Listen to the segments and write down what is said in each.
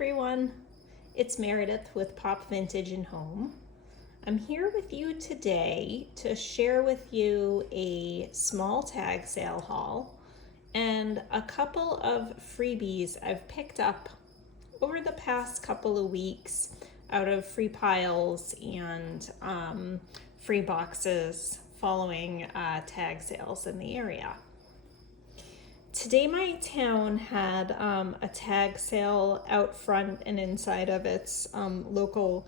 everyone, it's Meredith with Pop Vintage and Home. I'm here with you today to share with you a small tag sale haul and a couple of freebies I've picked up over the past couple of weeks out of free piles and free boxes following tag sales in the area. Today my town had a tag sale out front and inside of its local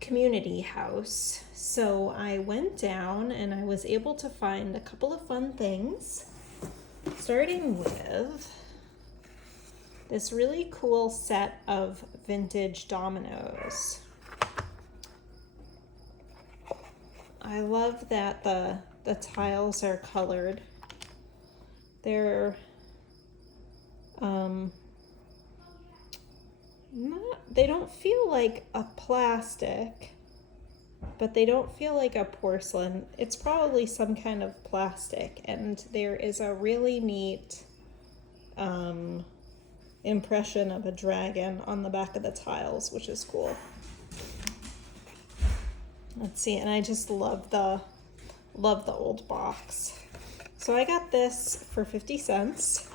community house. So I went down and I was able to find a couple of fun things, starting with this really cool set of vintage dominoes. I love that the tiles are colored. They're they don't feel like a plastic, but they don't feel like a porcelain. It's probably some kind of plastic, and there is a really neat impression of a dragon on the back of the tiles, which is cool. Let's see, and I just love the old box. So I got this for 50 cents,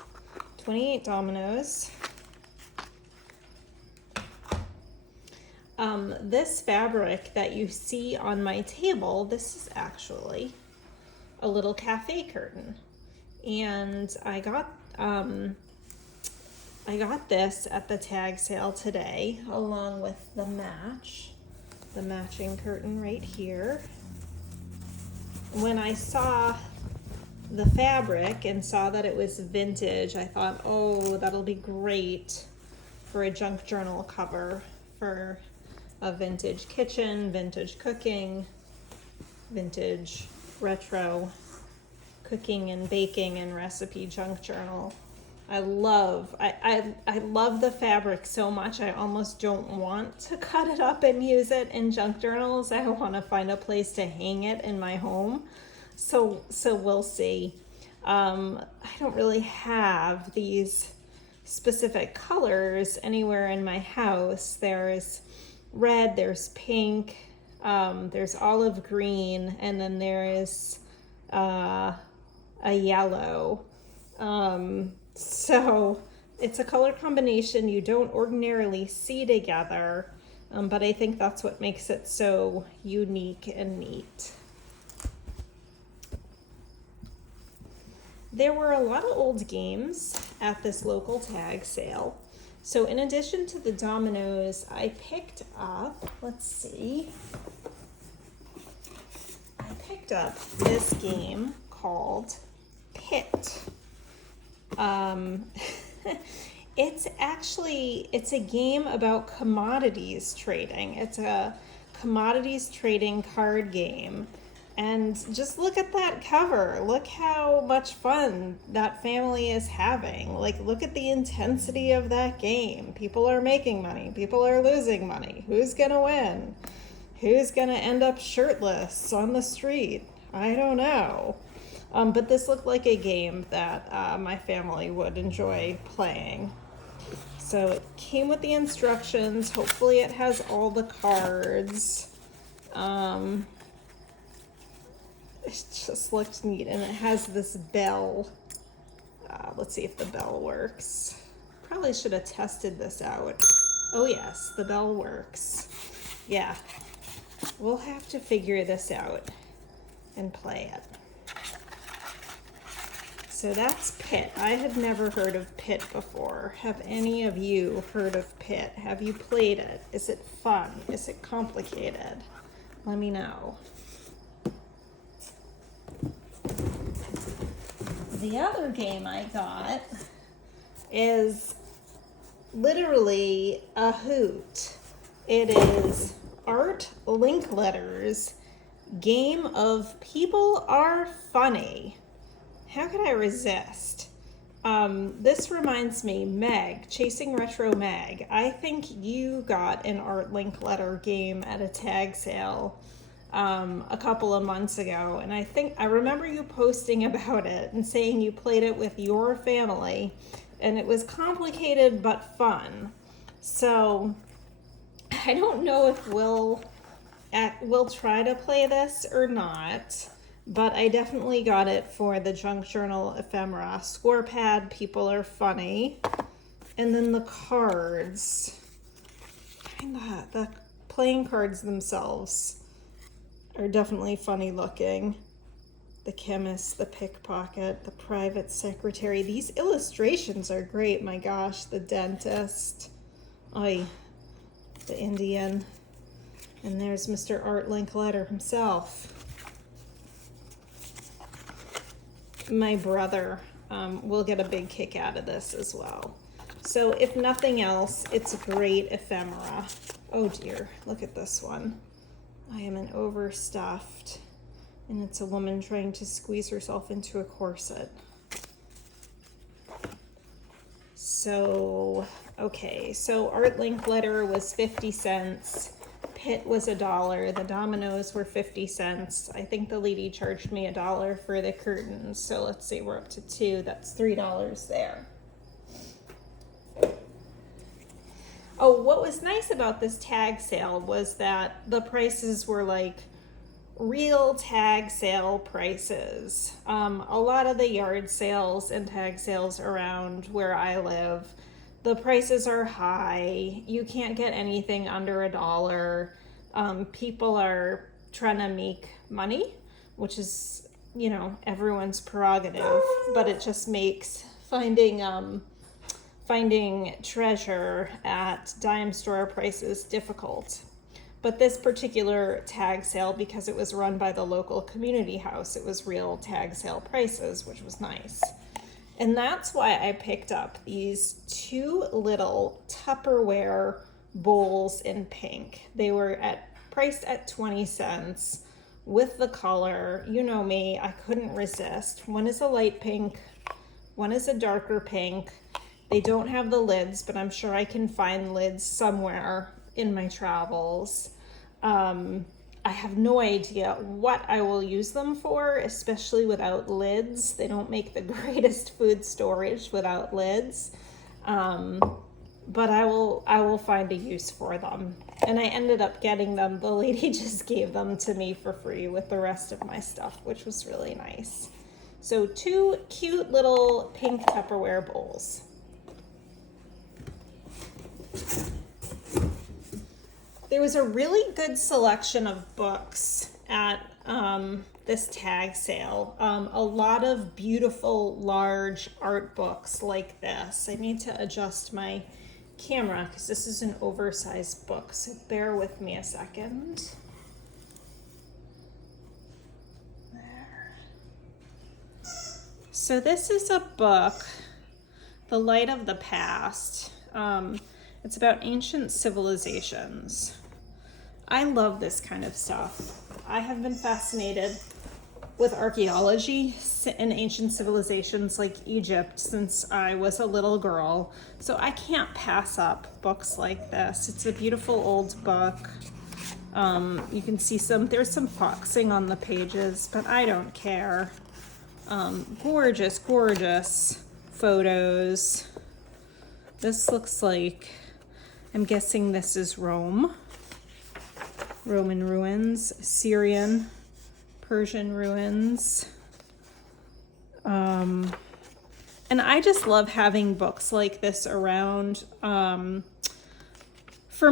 28 dominoes. This fabric that you see on my table, this is actually a little cafe curtain. And I got this at the tag sale today, along with the matching curtain right here. When I saw the fabric and saw that it was vintage, I thought, oh, that'll be great for a junk journal cover for a vintage kitchen, vintage cooking, vintage retro cooking and baking and recipe junk journal. I love the fabric so much I almost don't want to cut it up and use it in junk journals. I want to find a place to hang it in my home. So we'll see. I don't really have these specific colors anywhere in my house. There's red, there's pink, there's olive green, and then there is a yellow. So it's a color combination you don't ordinarily see together, but I think that's what makes it so unique and neat. There were a lot of old games at this local tag sale. So in addition to the dominoes, I picked up, this game called Pit. It's a game about commodities trading. It's a commodities trading card game. And just look at that cover. Look how much fun that family is having. Like, look at the intensity of that game. People are making money. People are losing money. Who's gonna win? Who's gonna end up shirtless on the street? I don't know. But this looked like a game that my family would enjoy playing. So it came with the instructions. Hopefully it has all the cards. It just looks neat, and it has this bell. Let's see if the bell works. Probably should have tested this out. Oh yes, the bell works. Yeah, we'll have to figure this out and play it. So that's Pit. I had never heard of Pit before. Have any of you heard of Pit? Have you played it? Is it fun? Is it complicated? Let me know. The other game I got is literally a hoot. It is Art Linkletter's Game of People Are Funny. How could I resist? This reminds me, Meg, Chasing Retro Meg. I think you got an Art Linkletter game at a tag sale a couple of months ago, and I remember you posting about it and saying you played it with your family, and it was complicated but fun. So I don't know if we'll try to play this or not, but I definitely got it for the Junk Journal ephemera. Score pad, people are funny. And then the cards. The playing cards themselves are definitely funny looking. The chemist, the pickpocket, the private secretary. These illustrations are great, my gosh. The dentist. Oy, the Indian. And there's Mr. Art Linkletter himself. My brother will get a big kick out of this as well. So if nothing else, it's a great ephemera. Oh dear, look at this one. I am an overstuffed, and it's a woman trying to squeeze herself into a corset. So, okay, so Art Linkletter was 50 cents. Pitt was $1. The dominoes were 50 cents. I think the lady charged me $1 for the curtains. So let's see, we're up to 2. That's $3 there. Oh, what was nice about this tag sale was that the prices were like real tag sale prices. A lot of the yard sales and tag sales around where I live, the prices are high. You can't get anything under $1. People are trying to make money, which is, you know, everyone's prerogative, but it just makes finding treasure at dime store prices difficult. But this particular tag sale, because it was run by the local community house, it was real tag sale prices, which was nice. And that's why I picked up these 2 little Tupperware bowls in pink. They were priced at 20 cents with the color. You know me, I couldn't resist. One is a light pink, one is a darker pink. They don't have the lids, but I'm sure I can find lids somewhere in my travels. I have no idea what I will use them for, especially without lids. They don't make the greatest food storage without lids. But I will find a use for them. And I ended up getting them. The lady just gave them to me for free with the rest of my stuff, which was really nice. So 2 cute little pink Tupperware bowls. There was a really good selection of books at this tag sale. A lot of beautiful, large art books like this. I need to adjust my camera because this is an oversized book, so bear with me a second. There. So this is a book, The Light of the Past. It's about ancient civilizations. I love this kind of stuff. I have been fascinated with archaeology and ancient civilizations like Egypt since I was a little girl. So I can't pass up books like this. It's a beautiful old book. You can see there's some foxing on the pages, but I don't care. Gorgeous, gorgeous photos. This looks like, I'm guessing this is Rome. Roman ruins, Syrian, Persian ruins. And I just love having books like this around for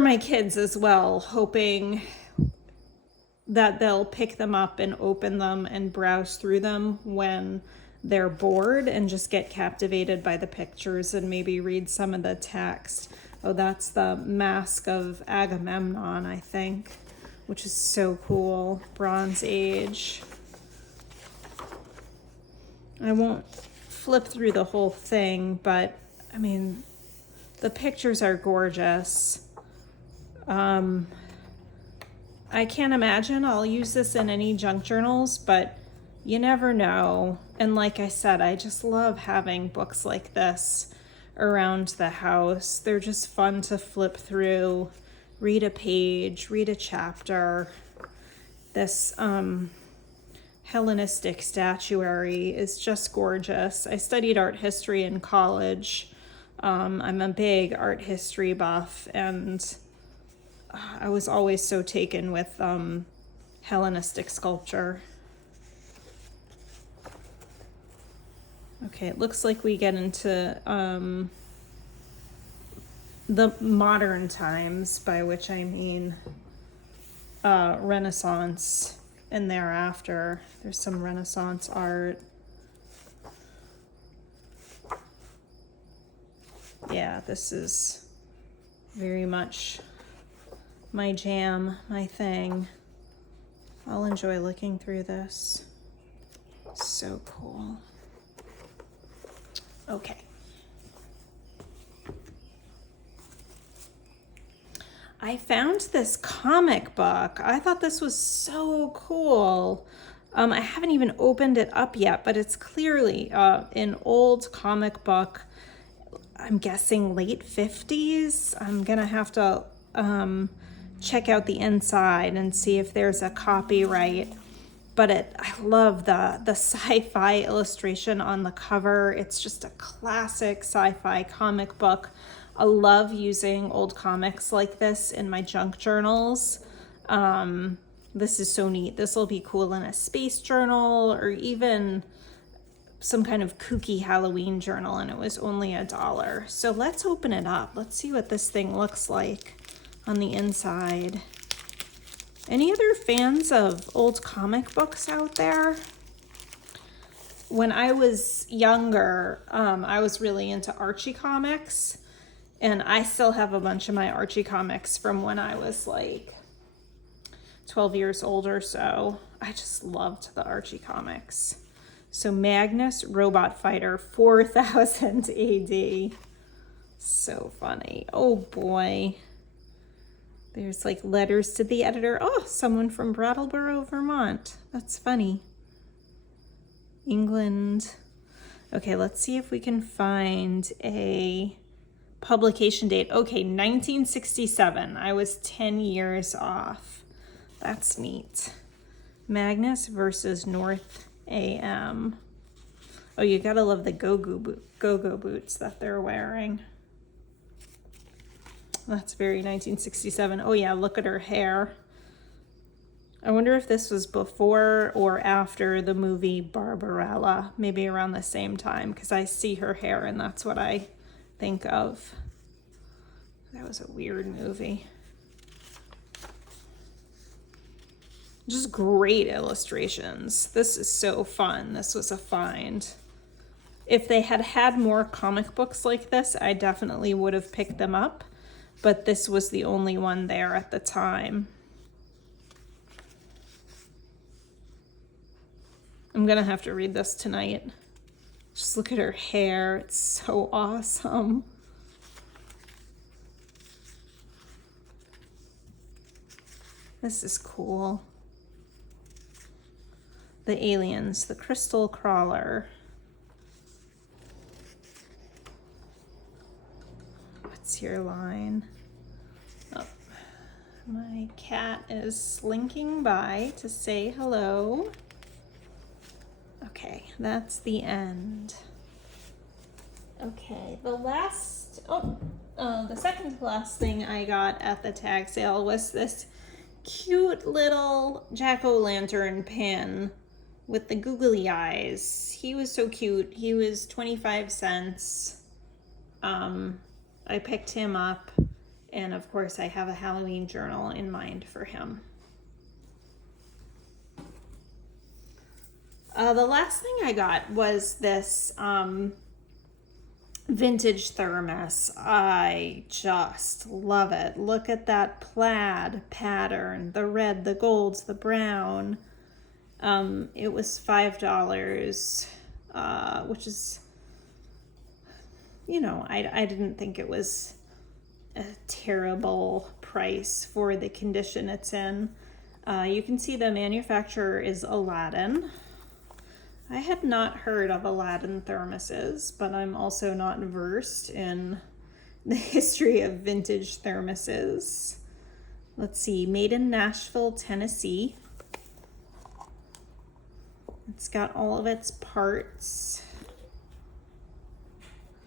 my kids as well, hoping that they'll pick them up and open them and browse through them when they're bored and just get captivated by the pictures and maybe read some of the text. Oh, that's the Mask of Agamemnon, I think, which is so cool. Bronze Age. I won't flip through the whole thing, but I mean, the pictures are gorgeous. I can't imagine I'll use this in any junk journals, but you never know. And like I said, I just love having books like this around the house. They're just fun to flip through, read a page, read a chapter. This Hellenistic statuary is just gorgeous. I studied art history in college, I'm a big art history buff, and I was always so taken with Hellenistic sculpture. Okay, it looks like we get into the modern times, by which I mean Renaissance and thereafter. There's some Renaissance art. Yeah, this is very much my jam, my thing. I'll enjoy looking through this. So cool. Okay. I found this comic book. I thought this was so cool. I haven't even opened it up yet, but it's clearly an old comic book. I'm guessing late 50s. I'm gonna have to check out the inside and see if there's a copyright. But I love the sci-fi illustration on the cover. It's just a classic sci-fi comic book. I love using old comics like this in my junk journals. This is so neat. This will be cool in a space journal or even some kind of kooky Halloween journal, and it was only $1. So let's open it up. Let's see what this thing looks like on the inside. Any other fans of old comic books out there? When I was younger, I was really into Archie comics, and I still have a bunch of my Archie comics from when I was like 12 years old or so. I just loved the Archie comics. So Magnus Robot Fighter 4000 AD. So funny. Oh boy. There's like letters to the editor. Oh, someone from Brattleboro, Vermont. That's funny. England. Okay, let's see if we can find a publication date. Okay, 1967. I was 10 years off. That's neat. Magnus versus North AM. Oh, you gotta love the go-go boots that they're wearing. That's very 1967. Oh yeah, look at her hair. I wonder if this was before or after the movie Barbarella, maybe around the same time, because I see her hair and that's what I think of. That was a weird movie. Just great illustrations. This is so fun. This was a find. If they had had more comic books like this, I definitely would have picked them up, but this was the only one there at the time. I'm gonna have to read this tonight. Just look at her hair. It's so awesome. This is cool. The aliens, the crystal crawler. What's your line? Oh, my cat is slinking by to say hello. Okay, that's the end. Okay, the second to last thing I got at the tag sale was this cute little jack-o'-lantern pin with the googly eyes. He was so cute. He was 25 cents. I picked him up, and of course I have a Halloween journal in mind for him. The last thing I got was this vintage thermos. I just love it. Look at that plaid pattern, the red, the golds, the brown. It was $5, which is, you know, I didn't think it was a terrible price for the condition it's in. You can see the manufacturer is Aladdin. I had not heard of Aladdin thermoses, but I'm also not versed in the history of vintage thermoses. Let's see, made in Nashville, Tennessee. It's got all of its parts.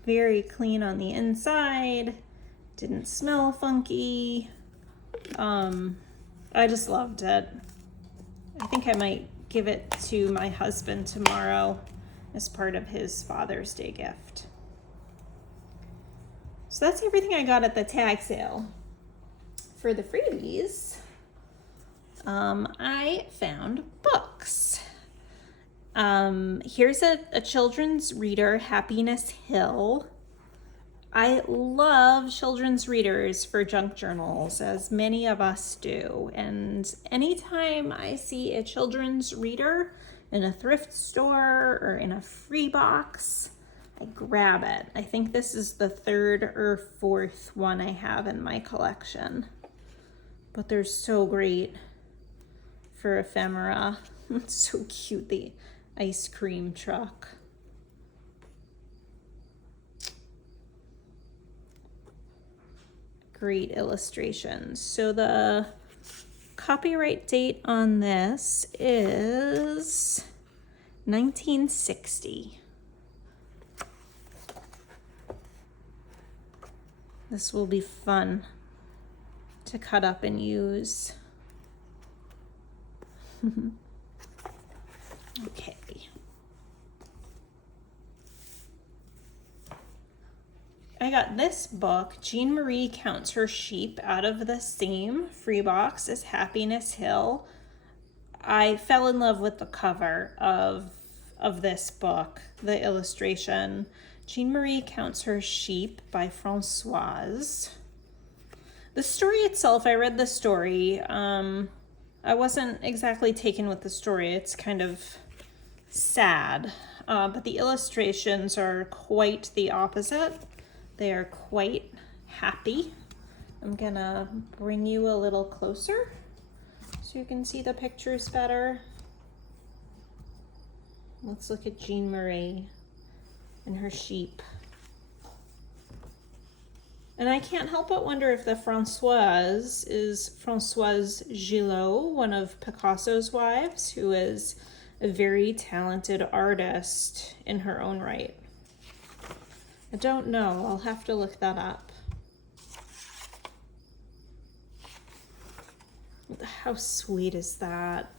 very clean on the inside. Didn't smell funky. I just loved it. I think I might give it to my husband tomorrow as part of his Father's Day gift. So that's everything I got at the tag sale. For the freebies, I found books. Here's a children's reader, Happiness Hill. I love children's readers for junk journals, as many of us do. And anytime I see a children's reader in a thrift store or in a free box, I grab it. I think this is the third or fourth one I have in my collection. But they're so great for ephemera. It's so cute, the ice cream truck. Great illustrations. So the copyright date on this is 1960. This will be fun to cut up and use. Okay. I got this book, Jean Marie Counts Her Sheep, out of the same free box as Happiness Hill. I fell in love with the cover of this book, the illustration. Jean Marie Counts Her Sheep by Françoise. The story itself, I read the story. I wasn't exactly taken with the story. It's kind of sad, but the illustrations are quite the opposite. They are quite happy. I'm gonna bring you a little closer so you can see the pictures better. Let's look at Jean Marie and her sheep. And I can't help but wonder if the Françoise is Françoise Gillot, one of Picasso's wives, who is a very talented artist in her own right. I don't know. I'll have to look that up. How sweet is that?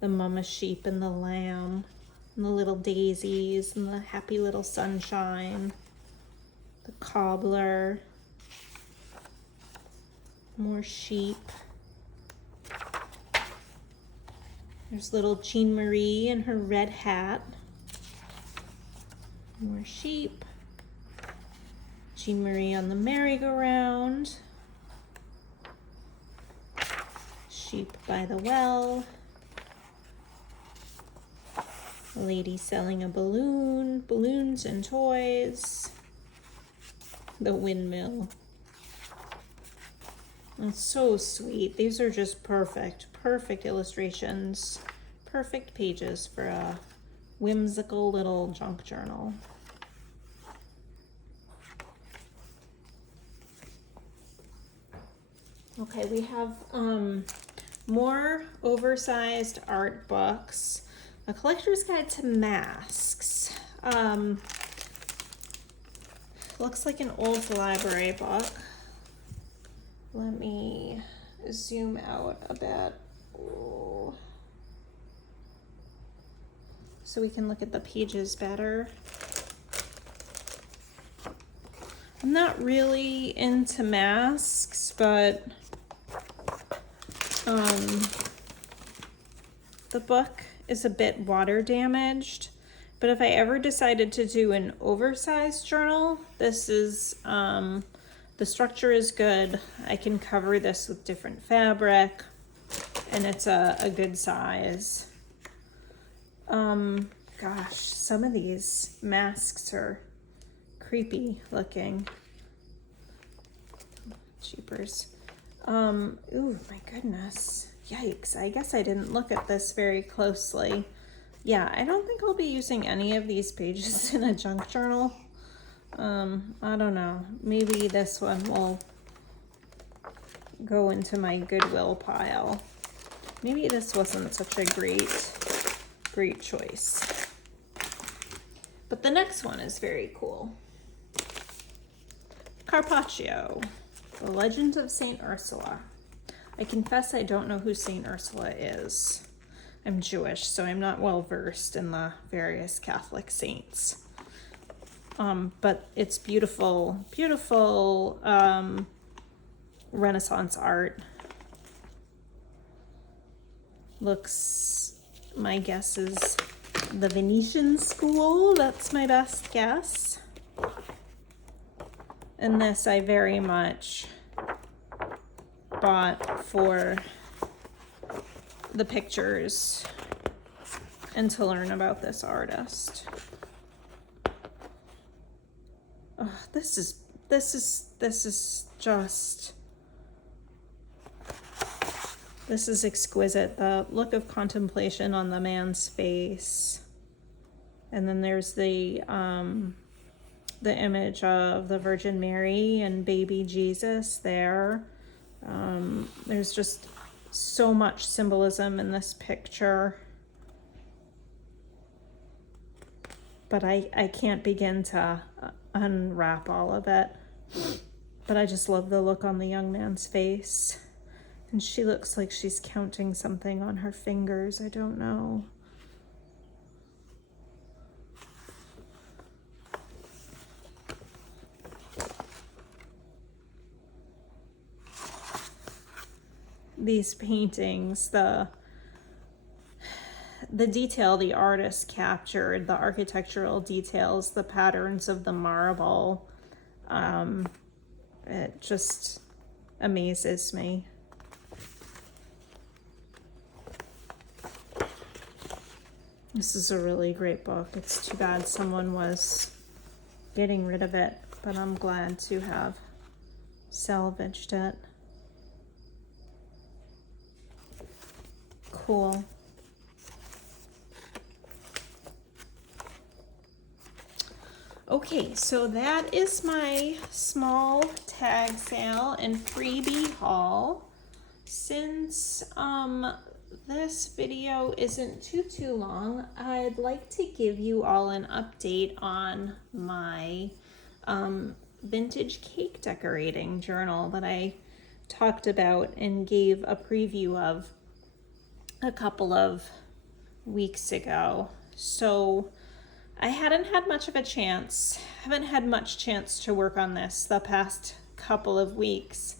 The mama sheep and the lamb and the little daisies and the happy little sunshine. The cobbler. More sheep. There's little Jean Marie in her red hat. More sheep. Jean Marie on the merry-go-round. Sheep by the well. A lady selling a balloon, balloons and toys. The windmill. It's so sweet. These are just perfect illustrations. Perfect pages for a whimsical little junk journal. Okay, we have more oversized art books. A collector's guide to masks. Looks like an old library book. Let me zoom out a bit. Ooh. So we can look at the pages better. I'm not really into masks, but the book is a bit water damaged. But if I ever decided to do an oversized journal, this is, the structure is good. I can cover this with different fabric, and it's a good size. Gosh, some of these masks are creepy looking. Jeepers. Ooh, my goodness. Yikes. I guess I didn't look at this very closely. Yeah, I don't think I'll be using any of these pages in a junk journal. I don't know. Maybe this one will go into my Goodwill pile. Maybe this wasn't such a great choice. But the next one is very cool. Carpaccio, The Legend of Saint Ursula. I confess I don't know who Saint Ursula is. I'm Jewish, so I'm not well versed in the various Catholic saints. But it's beautiful, beautiful Renaissance art. Looks, my guess is the Venetian school. That's my best guess. And this I very much bought for the pictures and to learn about this artist. Oh, this is exquisite. The look of contemplation on the man's face. And then there's the image of the Virgin Mary and baby Jesus there. There's just so much symbolism in this picture. But I can't begin to unwrap all of it. But I just love the look on the young man's face. And she looks like she's counting something on her fingers. I don't know. These paintings, the detail the artist captured, the architectural details, the patterns of the marble, it just amazes me. This is a really great book. It's too bad someone was getting rid of it, but I'm glad to have salvaged it. Cool. Okay, so that is my small tag sale and freebie haul. Since this video isn't too long, I'd like to give you all an update on my vintage cake decorating journal that I talked about and gave a preview of a couple of weeks ago. So I haven't had much chance to work on this the past couple of weeks,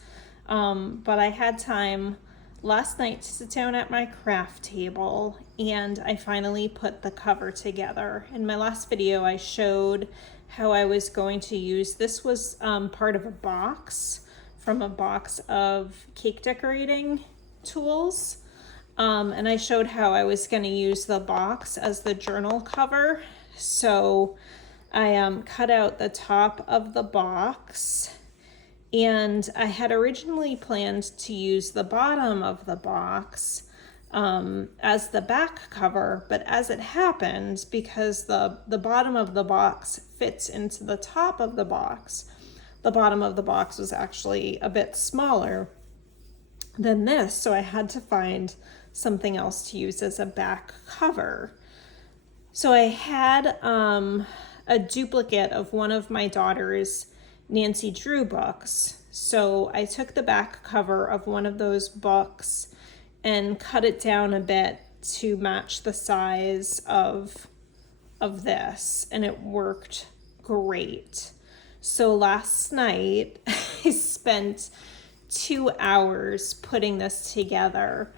but I had time last night to sit down at my craft table and I finally put the cover together. In my last video I showed how I was going to use, this was part of a box from a box of cake decorating tools. And I showed how I was going to use the box as the journal cover. So I cut out the top of the box, and I had originally planned to use the bottom of the box as the back cover, but as it happened, because the bottom of the box fits into the top of the box, the bottom of the box was actually a bit smaller than this, so I had to find something else to use as a back cover. So I had a duplicate of one of my daughter's Nancy Drew books. So I took the back cover of one of those books and cut it down a bit to match the size of this, and it worked great. So last night I spent 2 hours putting this together.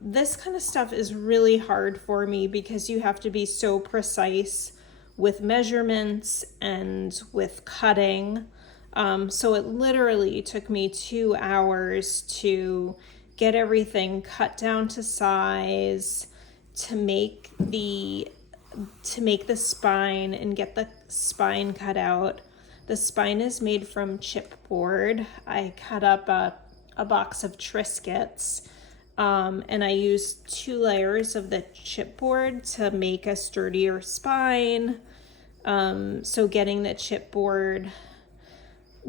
This kind of stuff is really hard for me because you have to be so precise with measurements and with cutting. So it literally took me 2 hours to get everything cut down to size, to make the spine and get the spine cut out. The spine is made from chipboard. I cut up a box of Triscuits. And I used 2 layers of the chipboard to make a sturdier spine. So getting the chipboard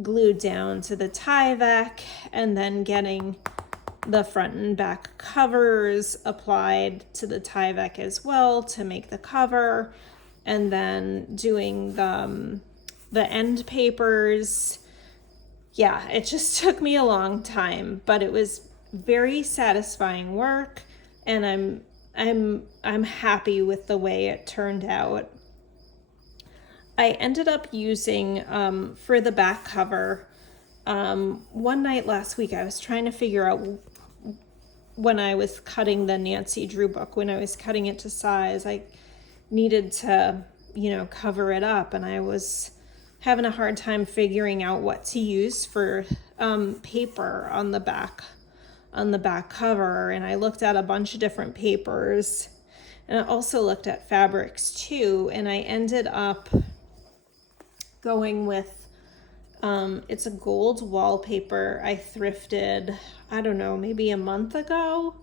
glued down to the Tyvek and then getting the front and back covers applied to the Tyvek as well to make the cover, and then doing the end papers yeah, it just took me a long time, but it was very satisfying work, and I'm happy with the way it turned out. I ended up using for the back cover. One night last week, I was trying to figure out, when I was cutting the Nancy Drew book, when I was cutting it to size, I needed to, cover it up, and I was having a hard time figuring out what to use for paper on the back cover. And I looked at a bunch of different papers, and I also looked at fabrics too, and I ended up going with it's a gold wallpaper I thrifted, I don't know, maybe a month ago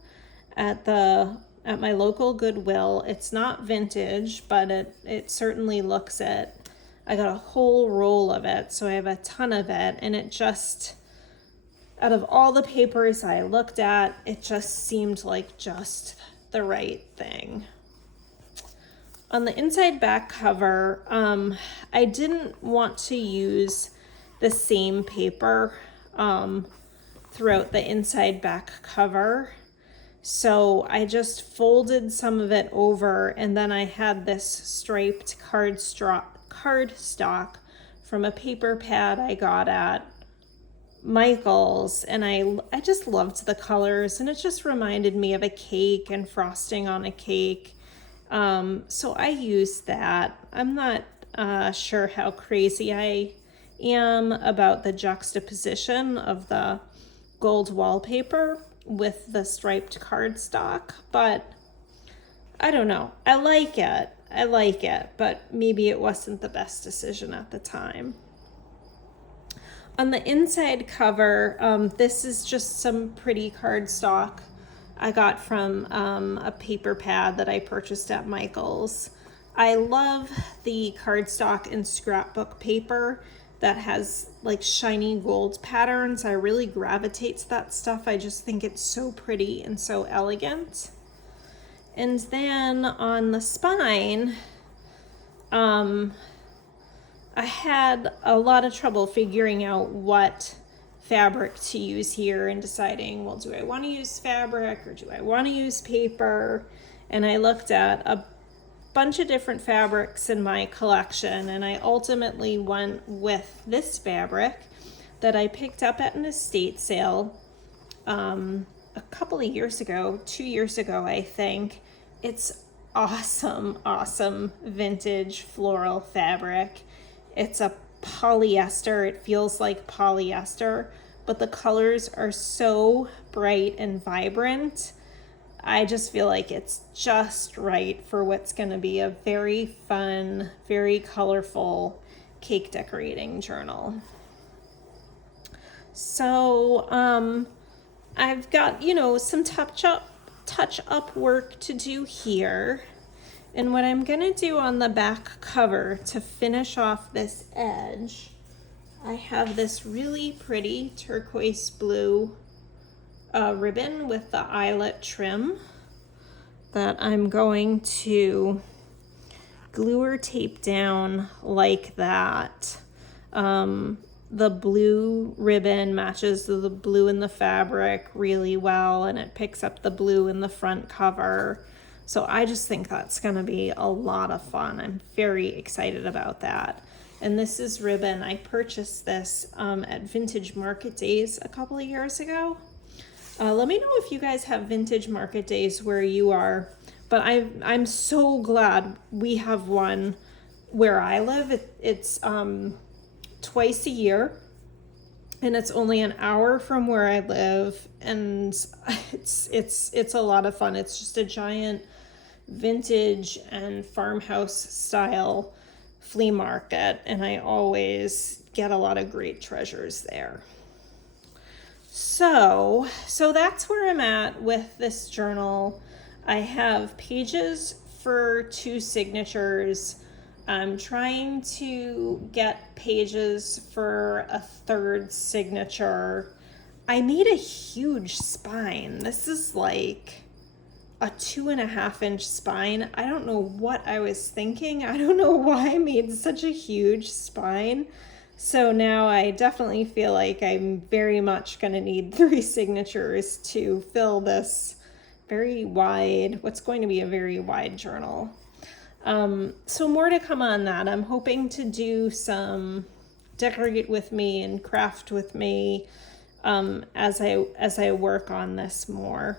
at my local Goodwill. It's not vintage, but it certainly looks it. I got a whole roll of it, so I have a ton of it, and it just, out of all the papers I looked at, it just seemed like just the right thing. On the inside back cover, I didn't want to use the same paper throughout the inside back cover. So I just folded some of it over, and then I had this striped cardstock from a paper pad I got at Michael's, and I just loved the colors, and it just reminded me of a cake and frosting on a cake. So I used that. I'm not sure how crazy I am about the juxtaposition of the gold wallpaper with the striped cardstock, but I don't know. I like it, but maybe it wasn't the best decision at the time. On the inside cover, this is just some pretty cardstock I got from a paper pad that I purchased at Michael's. I love the cardstock and scrapbook paper that has like shiny gold patterns. I really gravitate to that stuff. I just think it's so pretty and so elegant. And then on the spine, I had a lot of trouble figuring out what fabric to use here and deciding, well, do I want to use fabric or do I want to use paper? And I looked at a bunch of different fabrics in my collection, and I ultimately went with this fabric that I picked up at an estate sale a couple of years ago, 2 years ago, I think. It's awesome vintage floral fabric. It's a polyester. It feels like polyester, but the colors are so bright and vibrant. I just feel like it's just right for what's going to be a very fun, very colorful cake decorating journal. So I've got, some touch up work to do here. And what I'm going to do on the back cover to finish off this edge, I have this really pretty turquoise blue ribbon with the eyelet trim that I'm going to glue or tape down like that. The blue ribbon matches the blue in the fabric really well, and it picks up the blue in the front cover. So I just think that's going to be a lot of fun. I'm very excited about that. And this is ribbon. I purchased this at Vintage Market Days a couple of years ago. Let me know if you guys have Vintage Market Days where you are. But I'm so glad we have one where I live. It's twice a year, and it's only an hour from where I live, and it's a lot of fun. It's just a giant vintage and farmhouse style flea market, and I always get a lot of great treasures there. So that's where I'm at with this journal. I have pages for 2 signatures. I'm trying to get pages for a 3rd signature. I made a huge spine. This is like a 2.5-inch spine. I don't know what I was thinking. I don't know why I made such a huge spine, So now I definitely feel like I'm very much going to need 3 signatures to fill this very wide, what's going to be a very wide journal. So more to come on that. I'm hoping to do some decorate with me and craft with me as I work on this more.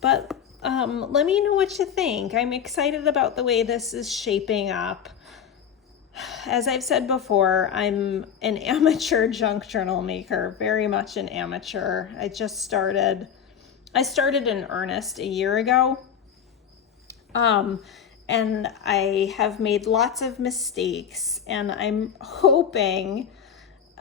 But let me know what you think. I'm excited about the way this is shaping up. As I've said before, I'm an amateur junk journal maker, very much an amateur. I started in earnest a year ago. And I have made lots of mistakes, and I'm hoping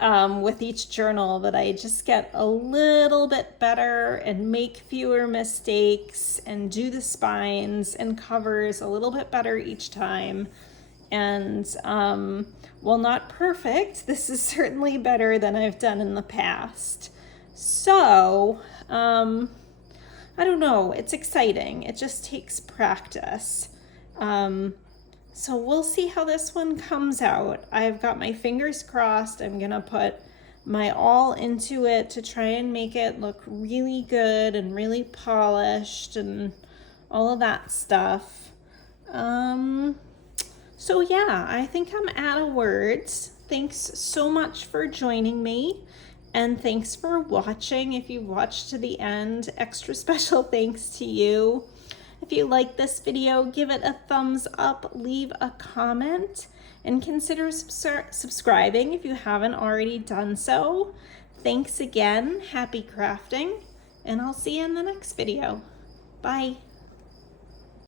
with each journal that I just get a little bit better and make fewer mistakes and do the spines and covers a little bit better each time. And while not perfect, this is certainly better than I've done in the past. So I don't know, it's exciting. It just takes practice. So we'll see how this one comes out. I've got my fingers crossed. I'm gonna put my all into it to try and make it look really good and really polished and all of that stuff. So yeah, I think I'm out of words. Thanks so much for joining me, and thanks for watching. If you watched to the end, extra special thanks to you. If you like this video, give it a thumbs up, leave a comment, and consider subscribing if you haven't already done so. Thanks again, happy crafting, and I'll see you in the next video. Bye.